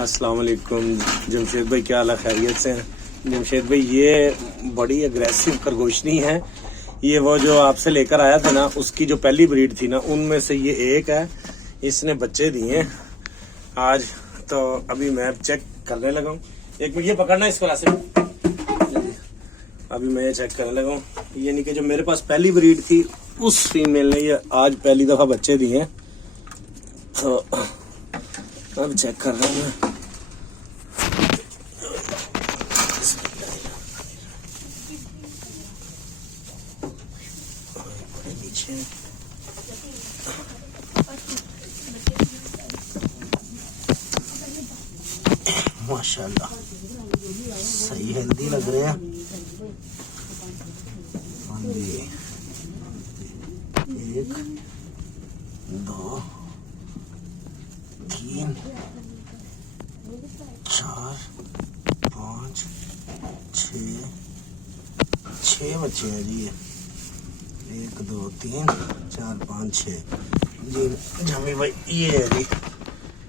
अस्सलाम वालेकुम जमशेद भाई, क्या हाल है? खैरियत से हैं? जमशेद भाई, ये बड़ी अग्रेसिव खरगोशनी है। ये वो जो आपसे लेकर आया था ना, उसकी जो पहली ब्रीड थी ना, उनमें से ये एक है। इसने बच्चे दिए आज। तो अभी मैं चेक करने लगा हूँ। एक मिनट, ये पकड़ना इस तरह से। अभी मैं ये चेक करने लगा हूँ। यानी कि जो मेरे पास पहली ब्रीड थी, उस फीमेल ने ये आज पहली दफा बच्चे दिए। तो अब चेक कर रहा हूँ मैं। नीचे माशाल्लाह सही हेल्दी लग रहे हैं। हाँ जी, 1 2 3 4 5 6 बच्चे हैं जी। 1 2 3 4 5 6 जी। जमी भाई, ये है जी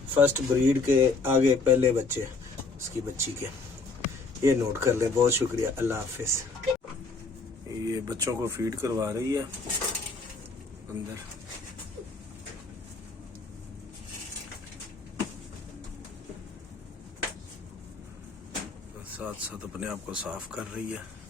फर्स्ट ब्रीड के आगे पहले बच्चे उसकी बच्ची के। ये नोट कर ले। बहुत शुक्रिया, अल्लाह हाफिज। ये बच्चों को फीड करवा रही है अंदर। साथ साथ अपने आप को साफ कर रही है।